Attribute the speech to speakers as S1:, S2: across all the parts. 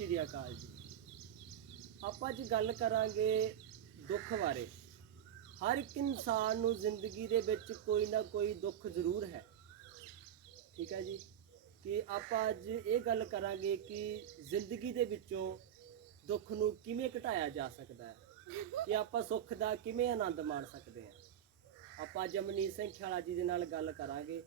S1: ਸ਼੍ਰੀ ਅਕਾਲ ਜੀ। ਆਪਾਂ ਅੱਜ ਗੱਲ ਕਰਾਂਗੇ ਦੁੱਖ ਬਾਰੇ। ਹਰ ਇੱਕ ਇਨਸਾਨ ਨੂੰ ਜ਼ਿੰਦਗੀ ਦੇ ਵਿੱਚ ਕੋਈ ਨਾ ਕੋਈ ਦੁੱਖ ਜ਼ਰੂਰ ਹੈ। ਠੀਕ ਹੈ ਜੀ? ਕਿ ਆਪਾਂ ਅੱਜ ਇਹ ਗੱਲ ਕਰਾਂਗੇ ਕਿ ਜ਼ਿੰਦਗੀ ਦੇ ਵਿੱਚੋਂ ਦੁੱਖ ਨੂੰ ਕਿਵੇਂ ਘਟਾਇਆ ਜਾ ਸਕਦਾ ਹੈ? ਕਿ ਆਪਾਂ ਸੁੱਖ ਦਾ ਕਿਵੇਂ ਆਨੰਦ ਮਾਣ ਸਕਦੇ ਹਾਂ? ਆਪਾਂ ਜਮਨੀਤ ਸਿੰਘ ਖਿਆਲਾ ਜੀ ਦੇ ਨਾਲ ਗੱਲ ਕਰਾਂਗੇ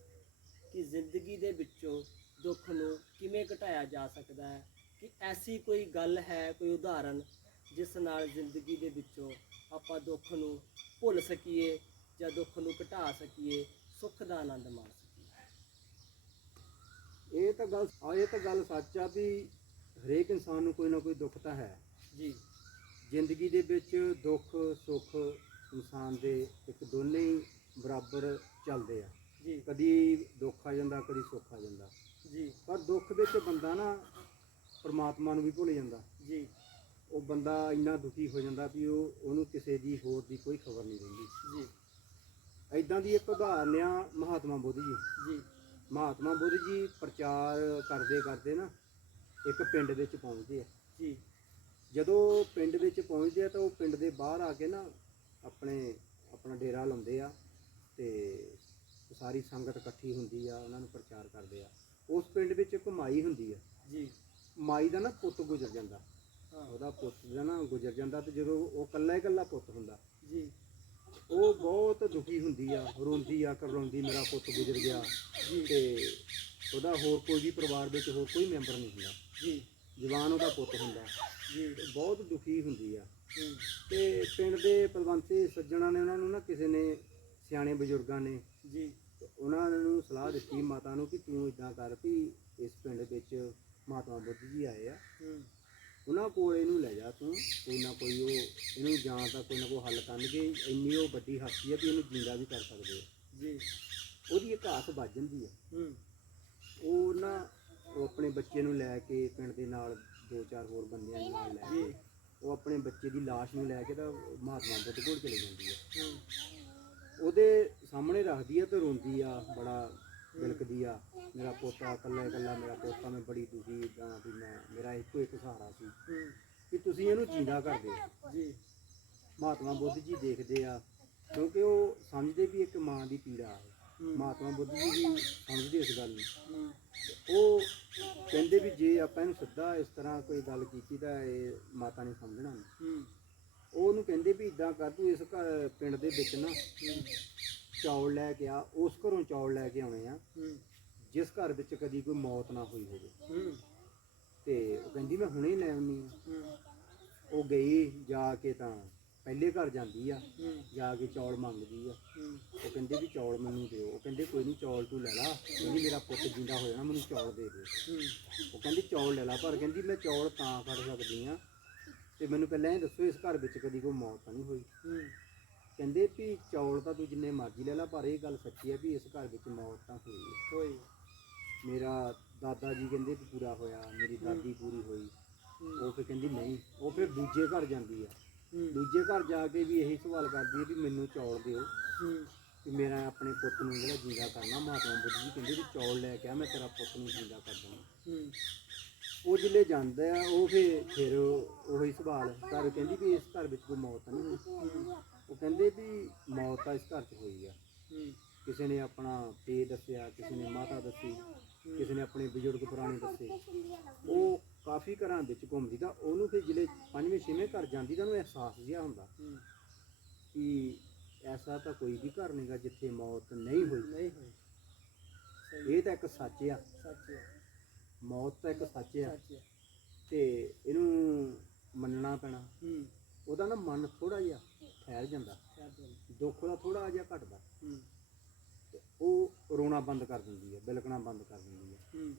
S1: ਕਿ ਜ਼ਿੰਦਗੀ ਦੇ ਵਿੱਚੋਂ ਦੁੱਖ ਨੂੰ ਕਿਵੇਂ ਘਟਾਇਆ ਜਾ ਸਕਦਾ ਹੈ? ਕਿ ਐਸੀ ਕੋਈ ਗੱਲ ਹੈ ਕੋਈ ਉਦਾਹਰਣ ਜਿਸ ਨਾਲ ਜ਼ਿੰਦਗੀ ਦੇ ਵਿੱਚੋਂ ਆਪਾਂ ਦੁੱਖ ਨੂੰ ਭੁੱਲ ਸਕੀਏ ਜਾਂ ਦੁੱਖ ਨੂੰ ਘਟਾ ਸਕੀਏ ਸੁੱਖ ਦਾ ਆਨੰਦ ਮਾਣ ਸਕੀਏ।
S2: ਇਹ ਤਾਂ ਗੱਲ ਆ ਇਹ ਤਾਂ ਗੱਲ ਸੱਚ ਆ ਵੀ ਹਰੇਕ ਇਨਸਾਨ ਨੂੰ ਕੋਈ ਨਾ ਕੋਈ ਦੁੱਖ ਤਾਂ ਹੈ।
S1: ਜੀ।
S2: ਜ਼ਿੰਦਗੀ ਦੇ ਵਿੱਚ ਦੁੱਖ ਸੁੱਖ ਇਨਸਾਨ ਦੇ ਇੱਕ ਦੋਨੇ ਹੀ ਬਰਾਬਰ ਚੱਲਦੇ ਆ।
S1: ਜੀ।
S2: ਕਦੀ ਦੁੱਖ ਆ ਜਾਂਦਾ ਕਦੀ ਸੁੱਖ ਆ ਜਾਂਦਾ।
S1: ਜੀ।
S2: ਪਰ ਦੁੱਖ ਵਿੱਚ ਬੰਦਾ ਨਾ ਪਰਮਾਤਮਾ ਨੂੰ ਵੀ ਭੁੱਲ ਜਾਂਦਾ।
S1: ਜੀ।
S2: ਉਹ ਬੰਦਾ ਇੰਨਾ ਦੁਖੀ ਹੋ ਜਾਂਦਾ ਵੀ ਉਹ ਉਹਨੂੰ ਕਿਸੇ ਦੀ ਹੋਰ ਦੀ ਕੋਈ ਖਬਰ ਨਹੀਂ ਰਹਿੰਦੀ।
S1: ਜੀ।
S2: ਐਦਾਂ ਦੀ ਇੱਕ ਉਦਾਹਰਨ ਆ ਮਹਾਤਮਾ ਬੁੱਧ ਜੀ।
S1: ਜੀ।
S2: ਮਹਾਤਮਾ ਬੁੱਧ ਜੀ ਪ੍ਰਚਾਰ ਕਰਦੇ ਕਰਦੇ ਨਾ ਇੱਕ ਪਿੰਡ ਵਿੱਚ ਪਹੁੰਚਦੇ ਆ।
S1: ਜੀ।
S2: ਜਦੋਂ ਪਿੰਡ ਵਿੱਚ ਪਹੁੰਚਦੇ ਆ ਤਾਂ ਉਹ ਪਿੰਡ ਦੇ ਬਾਹਰ ਆ ਕੇ ਨਾ ਆਪਣੇ ਆਪਣਾ ਡੇਰਾ ਲਾਉਂਦੇ ਆ ਤੇ ਸਾਰੀ ਸੰਗਤ ਇਕੱਠੀ ਹੁੰਦੀ ਆ ਉਹਨਾਂ ਨੂੰ ਪ੍ਰਚਾਰ ਕਰਦੇ ਆ। ਉਸ ਪਿੰਡ ਵਿੱਚ ਇੱਕ ਮਾਈ ਹੁੰਦੀ ਆ।
S1: ਜੀ।
S2: ਮਾਈ ਦਾ ਨਾ ਪੁੱਤ ਗੁਜ਼ਰ ਜਾਂਦਾ। ਉਹਦਾ ਪੁੱਤ ਦਾ ਨਾ ਗੁਜ਼ਰ ਜਾਂਦਾ ਤੇ ਜਦੋਂ ਉਹ ਇਕੱਲਾ ਹੀ ਇਕੱਲਾ ਪੁੱਤ ਹੁੰਦਾ
S1: ਜੀ।
S2: ਉਹ ਬਹੁਤ ਦੁਖੀ ਹੁੰਦੀ ਆ ਰੋਂਦੀ ਆ ਕਰਲਾਉਂਦੀ ਮੇਰਾ ਪੁੱਤ ਗੁਜ਼ਰ ਗਿਆ। ਤੇ ਉਹਦਾ ਹੋਰ ਕੋਈ ਵੀ ਪਰਿਵਾਰ ਵਿੱਚ ਹੋਰ ਕੋਈ ਮੈਂਬਰ ਨਹੀਂ ਹੁੰਦਾ।
S1: ਜੀ।
S2: ਜਵਾਨ ਉਹਦਾ ਪੁੱਤ ਹੁੰਦਾ।
S1: ਜੀ।
S2: ਬਹੁਤ ਦੁਖੀ ਹੁੰਦੀ ਆ। ਤੇ ਪਿੰਡ ਦੇ ਪਰਵੰਤੇ ਸੱਜਣਾ ਨੇ ਉਹਨਾਂ ਨੂੰ ਨਾ ਕਿਸੇ ਨੇ ਸਿਆਣੇ ਬਜ਼ੁਰਗਾਂ ਨੇ
S1: ਜੀ।
S2: ਉਹਨਾਂ ਨੂੰ ਸਲਾਹ ਦਿੱਤੀ ਮਾਤਾ ਨੂੰ ਕਿ ਤੂੰ ਇਦਾਂ ਕਰ ਵੀ ਇਸ ਪਿੰਡ ਵਿੱਚ ਮਹਾਤਮਾ ਬੁੱਧ ਜੀ ਆਏ ਆ। ਉਹਨਾਂ ਕੋਲ ਇਹਨੂੰ ਲੈ ਜਾ ਤੂੰ ਕੋਈ ਨਾ ਕੋਈ ਉਹ ਇਹਨੂੰ ਜਾਂ ਤਾਂ ਕੋਈ ਨਾ ਕੋਈ ਹੱਲ ਕਰਨਗੇ ਇੰਨੀ ਉਹ ਵੱਡੀ ਹਸਤੀ ਆ ਵੀ ਇਹਨੂੰ ਜਿੰਦਾ ਵੀ ਕਰ ਸਕਦੇ ਆ।
S1: ਜੀ।
S2: ਉਹਦੀ ਇੱਕ ਹੱਥ ਵੱਜ ਜਾਂਦੀ ਆ।
S1: ਹੂੰ।
S2: ਉਹ ਨਾ ਉਹ ਆਪਣੇ ਬੱਚੇ ਨੂੰ ਲੈ ਕੇ ਪਿੰਡ ਦੇ ਨਾਲ ਦੋ ਚਾਰ ਹੋਰ ਬੰਦਿਆਂ ਨੂੰ ਨਾਲ ਲੈ ਕੇ ਉਹ ਆਪਣੇ ਬੱਚੇ ਦੀ ਲਾਸ਼ ਨੂੰ ਲੈ ਕੇ ਤਾਂ ਮਹਾਤਮਾ ਬੁੱਧ ਕੋਲ ਚਲੇ ਜਾਂਦੀ ਆ।
S1: ਹੂੰ,
S2: ਉਹਦੇ ਸਾਹਮਣੇ ਰੱਖਦੀ ਆ ਤੇ ਰੋਂਦੀ ਆ ਬੜਾ ਬਿਲਕਦੀ ਆ ਮੇਰਾ ਪੋਤਾ ਇਕੱਲਾ ਇਕੱਲਾ ਮੇਰਾ ਪੋਤਾ ਮੈਂ ਬੜੀ ਦੁਖੀ ਇਦਾਂ ਵੀ ਮੈਂ ਮੇਰਾ ਇੱਕੋ ਇੱਕ ਸਹਾਰਾ ਸੀ
S1: ਹੂੰ,
S2: ਕਿ ਤੁਸੀਂ ਇਹਨੂੰ ਜਿੰਦਾ ਕਰ ਦਿਓ
S1: ਜੀ।
S2: ਮਹਾਤਮਾ ਬੁੱਧ ਜੀ ਦੇਖਦੇ ਆ ਕਿਉਂਕਿ ਉਹ ਸਮਝਦੇ ਵੀ ਇੱਕ ਮਾਂ ਦੀ ਪੀੜਾ ਹੈ।
S1: ਹੂੰ,
S2: ਮਹਾਤਮਾ ਬੁੱਧ ਜੀ ਵੀ ਸਮਝਦੇ ਇਸ ਗੱਲ ਨੂੰ।
S1: ਹੂੰ,
S2: ਉਹ ਕਹਿੰਦੇ ਵੀ ਜੇ ਆਪਾਂ ਇਹਨੂੰ ਸਿੱਧਾ ਇਸ ਤਰ੍ਹਾਂ ਕੋਈ ਗੱਲ ਕੀਤੀ ਤਾਂ ਇਹ ਮਾਤਾ ਨੇ ਸਮਝਣਾ ਨਹੀਂ
S1: ਹੂੰ,
S2: ਉਹ ਉਹਨੂੰ ਕਹਿੰਦੇ ਵੀ ਇਦਾਂ ਕਰ ਤੂੰ ਇਸ ਘਰ ਪਿੰਡ ਦੇ ਵਿੱਚ ਨਾ ਚੌਲ ਲੈ ਕੇ ਆ ਉਸ ਘਰੋਂ ਚੌਲ ਲੈ ਕੇ ਆਉਣੇ ਆ। ਜਿਸ ਘਰ ਵਿੱਚ ਕਦੀ ਕੋਈ ਮੌਤ ਨਾ ਹੋਈ ਹੋਵੇ। ਤੇ ਉਹ ਕਹਿੰਦੀ ਮੈਂ ਹੁਣੇ ਲੈ ਆਉਣੀ ਆ ਉਹ ਗਈ ਜਾ ਕੇ ਤਾਂ ਪਹਿਲੇ ਘਰ ਜਾਂਦੀ ਆ ਜਾ ਕੇ ਚੌਲ ਮੰਗਦੀ ਆ। ਉਹ ਕਹਿੰਦੇ ਵੀ ਚੌਲ ਮੈਨੂੰ ਦਿਓ। ਉਹ ਕਹਿੰਦੇ ਕੋਈ ਨਹੀਂ ਚੌਲ ਤੂੰ ਲੈ ਲਾ। ਕਹਿੰਦੀ ਮੇਰਾ ਪੁੱਤ ਜਿੰਦਾ ਹੋ ਜਾਣਾ ਮੈਨੂੰ ਚੌਲ ਦੇ ਦੇ। ਉਹ ਕਹਿੰਦੀ ਚੌਲ ਲੈ ਲਾ। ਪਰ ਕਹਿੰਦੀ ਮੈਂ ਚੌਲ ਤਾਂ ਫੜ ਸਕਦੀ ਆ ਤੇ ਮੈਨੂੰ ਪਹਿਲਾਂ ਇਹ ਦੱਸੋ ਇਸ ਘਰ ਵਿੱਚ ਕਦੀ ਕੋਈ ਮੌਤ ਤਾਂ ਨਹੀਂ ਹੋਈ? ਕਹਿੰਦੇ ਵੀ ਚੌਲ ਤਾਂ ਤੂੰ ਜਿੰਨੇ ਮਰਜ਼ੀ ਲੈ ਲਾ ਪਰ ਇਹ ਗੱਲ ਸੱਚੀ ਹੈ ਵੀ ਇਸ ਘਰ ਵਿੱਚ ਮੌਤ ਤਾਂ ਹੋਈ ਹੈ
S1: ਹੋਈ।
S2: ਮੇਰਾ ਦਾਦਾ ਜੀ ਕਹਿੰਦੇ ਵੀ ਪੂਰਾ ਹੋਇਆ ਮੇਰੀ ਦਾਦੀ ਪੂਰੀ ਹੋਈ। ਉਹ ਫਿਰ ਕਹਿੰਦੀ ਨਹੀਂ ਉਹ ਫਿਰ ਦੂਜੇ ਘਰ ਜਾਂਦੀ ਆ।
S1: ਹੂੰ,
S2: ਦੂਜੇ ਘਰ ਜਾ ਕੇ ਵੀ ਇਹੀ ਸਵਾਲ ਕਰਦੀ ਹੈ ਵੀ ਮੈਨੂੰ ਚੌਲ ਦਿਓ।
S1: ਹੂੰ,
S2: ਕਿ ਮੇਰਾ ਆਪਣੇ ਪੁੱਤ ਨੂੰ ਜਿਹੜਾ ਜਿੰਦਾ ਕਰਨਾ ਮਹਾਤਮਾ ਬੁੱਧ ਜੀ ਕਹਿੰਦੇ ਵੀ ਚੌਲ ਲੈ ਕੇ ਆ ਮੈਂ ਤੇਰਾ ਪੁੱਤ ਨੂੰ ਜਿੰਦਾ ਕਰ
S1: ਹੂੰ,
S2: ਉਹ ਜਿੱਲੇ ਜਾਂਦਾ ਆ ਉਹ ਫਿਰ ਫਿਰ ਉਹੀ ਸਵਾਲ ਘਰ ਕਹਿੰਦੀ ਵੀ ਇਸ ਘਰ ਵਿੱਚ ਕੋਈ ਮੌਤ ਤਾਂ ਨਹੀਂ ਹੋਈ? ਉਹ ਕਹਿੰਦੇ ਵੀ ਮੌਤ ਤਾਂ ਇਸ ਘਰ 'ਚ ਹੋਈ ਆ। ਕਿਸੇ ਨੇ ਆਪਣਾ ਪੇ ਦੱਸਿਆ ਕਿਸੇ ਨੇ ਮਾਤਾ ਦੱਸੀ ਕਿਸੇ ਨੇ ਆਪਣੇ ਬਜ਼ੁਰਗ ਪੁਰਾਣੇ ਦੱਸੇ। ਉਹ ਕਾਫੀ ਘਰਾਂ ਵਿੱਚ ਘੁੰਮਦੀ ਤਾਂ ਉਹਨੂੰ ਫਿਰ ਜਿਹੜੇ ਪੰਜਵੇਂ ਛੇਵੇਂ ਘਰ ਜਾਂਦੀ ਤਾਂ ਉਹਨੂੰ ਅਹਿਸਾਸ ਜਿਹਾ ਹੁੰਦਾ ਕਿ ਐਸਾ ਤਾਂ ਕੋਈ ਵੀ ਘਰ ਨਹੀਂਗਾ ਜਿੱਥੇ ਮੌਤ ਨਹੀਂ ਹੋਈ।
S1: ਨਹੀਂ ਹੋਈ।
S2: ਇਹ ਤਾਂ ਇੱਕ ਸੱਚ ਆ।
S1: ਸੱਚ ਹੈ
S2: ਮੌਤ ਤਾਂ ਇੱਕ ਸੱਚ ਆ।
S1: ਸੱਚ ਹੈ
S2: ਤੇ ਇਹਨੂੰ ਮੰਨਣਾ ਪੈਣਾ।
S1: ਹੂੰ।
S2: ਉਹਦਾ ਨਾ ਮਨ ਥੋੜਾ ਜਿਹਾ ਠਹਿਰ ਜਾਂਦਾ। ਦੁੱਖ ਦਾ ਥੋੜਾ ਜਿਹਾ ਘਟਦਾ।
S1: ਹੂੰ।
S2: ਤੇ ਉਹ ਰੋਣਾ ਬੰਦ ਕਰ ਦਿੰਦੀ ਹੈ ਬਿਲਕਣਾ ਬੰਦ ਕਰ ਦਿੰਦੀ ਹੈ
S1: ਹੂੰ।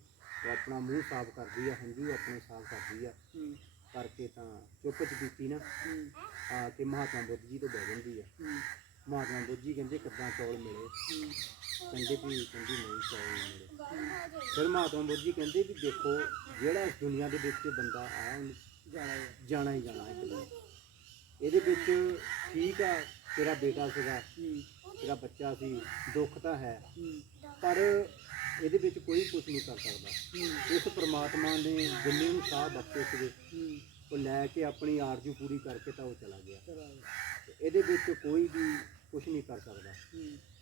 S2: ਉਹ ਆਪਣਾ ਮੂੰਹ ਸਾਫ਼ ਕਰਦੀ ਆ ਹੰਝੂ ਆਪਣੇ ਸਾਫ਼ ਕਰਦੀ ਆ।
S1: ਹੂੰ।
S2: ਕਰਕੇ ਤਾਂ ਚੁੱਪ ਚਪੀਤੀ ਨਾ
S1: ਹੂੰ।
S2: ਆ ਕੇ ਮਹਾਤਮਾ ਬੁੱਧ ਜੀ ਤੋਂ ਬਹਿ ਜਾਂਦੀ ਆ।
S1: ਹੂੰ।
S2: ਮਹਾਤਮਾ ਬੁੱਧ ਜੀ ਕਹਿੰਦੇ ਕਿੱਦਾਂ ਚੌਲ ਮਿਲੇ। ਕਹਿੰਦੇ ਵੀ ਕਹਿੰਦੀ ਨਹੀਂ ਚੌਲ ਨਹੀਂ ਮਿਲੇ। ਫਿਰ ਮਹਾਤਮਾ ਬੁੱਧੀ ਕਹਿੰਦੇ ਵੀ ਦੇਖੋ, ਜਿਹੜਾ ਇਸ ਦੁਨੀਆ ਦੇ ਵਿੱਚ ਬੰਦਾ ਆਇਆ, ਉਹਨੂੰ
S1: ਜਾਣਾ ਹੈ
S2: ਜਾਣਾ ਹੀ ਜਾਣਾ ਇੱਕ ਇਹਦੇ ਵਿੱਚ ਠੀਕ ਆ, ਤੇਰਾ ਬੇਟਾ ਸੀਗਾ
S1: ਹੂੰ
S2: ਤੇਰਾ ਬੱਚਾ ਸੀ, ਦੁੱਖ ਤਾਂ ਹੈ। ਪਰ ਇਹਦੇ ਵਿੱਚ ਕੋਈ ਕੁਝ ਨਹੀਂ ਕਰ ਸਕਦਾ। ਇਸ ਪ੍ਰਮਾਤਮਾ ਨੇ ਜਿੰਨੇ ਨੂੰ ਸਾਹ ਬਖਸ਼ੇ ਸੀਗੇ, ਉਹ ਲੈ ਕੇ ਆਪਣੀ ਆਰਜ਼ੂ ਪੂਰੀ ਕਰਕੇ ਤਾਂ ਉਹ ਚਲਾ ਗਿਆ। ਤੇ ਇਹਦੇ ਵਿੱਚ ਕੋਈ ਵੀ ਕੁਝ ਨਹੀਂ ਕਰ ਸਕਦਾ।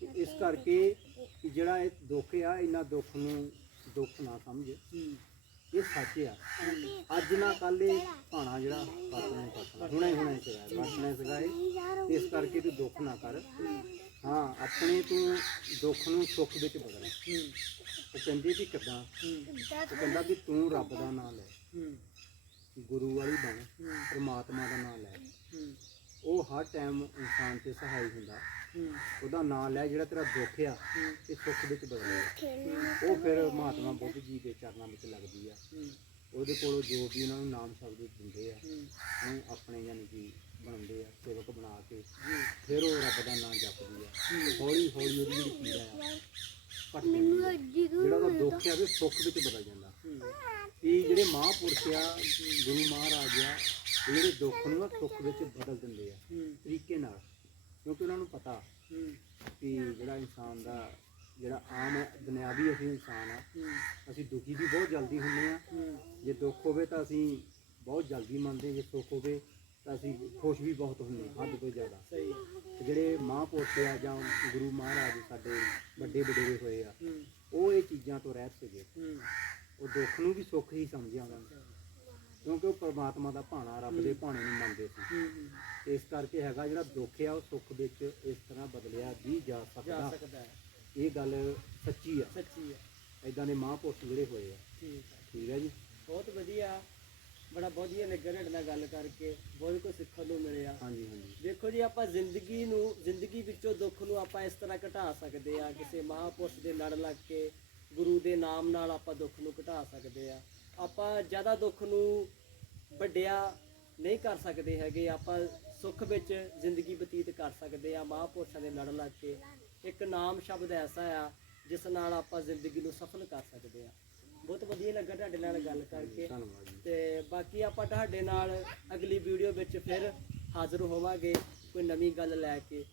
S2: ਤੇ ਇਸ ਕਰਕੇ ਕਿ ਜਿਹੜਾ ਇਹ ਦੁੱਖ ਆ ਇਹਨਾਂ ਦੁੱਖ ਨੂੰ ਦੁੱਖ ਨਾ ਸਮਝ। ਇਹ ਸੱਚ ਆ। ਅੱਜ ਨਾ ਕੱਲ ਇਹ ਭਾਣਾ ਜਿਹੜਾ ਵਰਤਣਾ ਹੀ ਵਰਤਣਾ। ਹੁਣੇ ਹੁਣੇ ਸਿਗਾ ਵਰਤਣਾ ਸਿਗਾ ਇਹ। ਇਸ ਕਰਕੇ ਤੂੰ ਦੁੱਖ ਨਾ ਕਰ। ਹਾਂ ਆਪਣੇ ਤੂੰ ਦੁੱਖ ਨੂੰ ਸੁੱਖ ਵਿੱਚ ਬਦਲ। ਉਹ ਕਹਿੰਦੇ ਵੀ ਕਿੱਦਾਂ? ਉਹ ਕਹਿੰਦਾ ਵੀ ਤੂੰ ਰੱਬ ਦਾ ਨਾਮ ਲੈ। ਗੁਰੂ ਵਾਲੀ ਬਣ। ਪ੍ਰਮਾਤਮਾ ਦਾ ਨਾਮ ਲੈ। ਉਹ ਹਰ ਟਾਈਮ ਇਨਸਾਨ ਤੇ ਸਹਾਈ ਹੁੰਦਾ। ਉਹਦਾ ਨਾਮ ਲੈ ਜਿਹੜਾ ਤੇਰਾ ਦੁੱਖ ਆ ਤੇ ਸੁੱਖ ਵਿੱਚ ਬਦਲੇ ਉਹ ਫਿਰ ਮਹਾਤਮਾ ਬੁੱਧ ਜੀ ਦੇ ਚਰਨਾਂ ਵਿੱਚ ਲੱਗਦੀ ਆ। ਉਹਦੇ ਕੋਲੋਂ ਜੋ ਵੀ ਉਹਨਾਂ ਨੂੰ ਨਾਮ ਸ਼ਬਦ ਦਿੰਦੇ ਆ ਉਹਨੂੰ ਆਪਣੇ ਯਾਨੀ ਕਿ ਬਣਾਉਂਦੇ ਆ ਸੇਵਕ ਬਣਾ ਕੇ। ਫਿਰ ਉਹ ਰੱਬ ਦਾ ਨਾਮ ਜਪਦੀ ਆ। ਹੌਲੀ ਹੌਲੀ ਉਹਦੀ ਜਿਹੜੀ ਪੀੜਾ ਆ ਜਿਹੜਾ ਉਹਦਾ ਦੁੱਖ ਆ ਉਹ ਸੁੱਖ ਵਿੱਚ ਬਦਲ ਜਾਂਦਾ। ਇਹ ਜਿਹੜੇ ਮਹਾਂਪੁਰਸ਼ ਆ ਗੁਰੂ ਮਹਾਰਾਜ ਆ ਜਿਹੜੇ ਦੁੱਖ ਨੂੰ ਨਾ ਸੁੱਖ ਵਿੱਚ ਬਦਲ ਦਿੰਦੇ ਆ ਤਰੀਕੇ ਨਾਲ। ਕਿਉਂਕਿ ਉਹਨਾਂ ਨੂੰ ਪਤਾ ਕਿ ਜਿਹੜਾ ਇਨਸਾਨ ਦਾ ਜਿਹੜਾ ਆਮ ਦੁਨਿਆਵੀ ਅਸੀਂ ਇਨਸਾਨ ਆ ਅਸੀਂ ਦੁਖੀ ਵੀ ਬਹੁਤ ਜਲਦੀ ਹੁੰਦੇ ਆ। ਜੇ ਦੁੱਖ ਹੋਵੇ ਤਾਂ ਅਸੀਂ ਬਹੁਤ ਜਲਦੀ ਮੰਨਦੇ ਜੇ ਸੁੱਖ ਹੋਵੇ ਤਾਂ ਅਸੀਂ ਖੁਸ਼ ਵੀ ਬਹੁਤ ਹੁੰਦੇ ਹਾਂ ਹੱਦ ਤੋਂ ਜ਼ਿਆਦਾ।
S1: ਸਹੀ।
S2: ਜਿਹੜੇ ਮਹਾਂਪੁਰਸ਼ ਆ ਜਾਂ ਗੁਰੂ ਮਹਾਰਾਜ ਸਾਡੇ ਵੱਡੇ ਵਡੇਰੇ ਹੋਏ ਆ ਉਹ ਇਹ ਚੀਜ਼ਾਂ ਤੋਂ ਰਹਿਤ ਸੀਗੇ। ਉਹ ਦੁੱਖ ਨੂੰ ਵੀ ਸੁੱਖ ਹੀ ਸਮਝਿਆ ਉਹਨਾਂ ਨੇ। ਕਿਉਂਕਿ ਉਹ ਪਰਮਾਤਮਾ ਦਾ ਭਾਣਾ ਰੱਬ ਦੇ ਭਾਣੇ ਨੂੰ ਮੰਨਦੇ ਸੀ। ਇਸ ਕਰਕੇ ਹੈਗਾ ਜਿਹੜਾ ਦੁੱਖ ਆ ਉਹ ਸੁੱਖ ਵਿੱਚ ਇਸ ਤਰ੍ਹਾਂ ਬਦਲਿਆ ਵੀ ਜਾ
S1: ਜਾ
S2: ਸਕਦਾ
S1: ਸਕਦਾ ਹੈ।
S2: ਇਹ ਗੱਲ ਸੱਚੀ ਆ।
S1: ਸੱਚੀ ਹੈ
S2: ਇਦਾਂ ਦੇ ਮਹਾਂਪੁਰਸ਼ ਜਿਹੜੇ ਹੋਏ ਆ।
S1: ਠੀਕ ਹੈ
S2: ਠੀਕ ਹੈ ਜੀ?
S1: ਬਹੁਤ ਵਧੀਆ। ਬੜਾ ਵਧੀਆ ਲੱਗਿਆ ਤੁਹਾਡੇ ਨਾਲ ਗੱਲ ਕਰਕੇ। ਬਹੁਤ ਕੁਝ ਸਿੱਖਣ ਨੂੰ ਮਿਲਿਆ।
S2: ਹਾਂਜੀ ਹਾਂਜੀ।
S1: ਦੇਖੋ ਜੀ ਆਪਾਂ ਜ਼ਿੰਦਗੀ ਨੂੰ ਜ਼ਿੰਦਗੀ ਵਿੱਚੋਂ ਦੁੱਖ ਨੂੰ ਆਪਾਂ ਇਸ ਤਰ੍ਹਾਂ ਘਟਾ ਸਕਦੇ ਆ। ਕਿਸੇ ਮਹਾਪੁਰਸ਼ ਦੇ ਲੜ ਲੱਗ ਕੇ ਗੁਰੂ ਦੇ ਨਾਮ ਨਾਲ ਆਪਾਂ ਦੁੱਖ ਨੂੰ ਘਟਾ ਸਕਦੇ ਆ। ਆਪਾਂ ਜ਼ਿਆਦਾ ਦੁੱਖ ਨੂੰ ਵੱਡਿਆ ਨਹੀਂ ਕਰ ਸਕਦੇ ਹੈਗੇ। ਆਪਾਂ ਸੁੱਖ ਵਿੱਚ ਜ਼ਿੰਦਗੀ ਬਤੀਤ ਕਰ ਸਕਦੇ ਆ, ਮਹਾਪੁਰਸ਼ਾਂ ਦੇ ਲੜ ਲੱਗ ਕੇ। ਇੱਕ ਨਾਮ ਸ਼ਬਦ ਐਸਾ ਆ, ਜਿਸ ਨਾਲ ਆਪਾਂ ਜ਼ਿੰਦਗੀ ਨੂੰ ਸਫਲ ਕਰ ਸਕਦੇ ਆ। ਬਹੁਤ ਵਧੀਆ ਲੱਗਾ ਤੁਹਾਡੇ ਨਾਲ ਗੱਲ ਕਰਕੇ।
S2: ਧੰਨਵਾਦ ਜੀ
S1: ਤੇ ਬਾਕੀ ਆਪਾਂ ਤੁਹਾਡੇ ਨਾਲ ਅਗਲੀ ਵੀਡੀਓ ਵਿੱਚ ਫਿਰ ਹਾਜ਼ਰ ਹੋਵਾਂਗੇ। ਕੋਈ ਨਵੀਂ ਗੱਲ ਲੈ ਕੇ।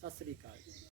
S1: ਸਤਿ ਸ੍ਰੀ ਅਕਾਲ ਜੀ।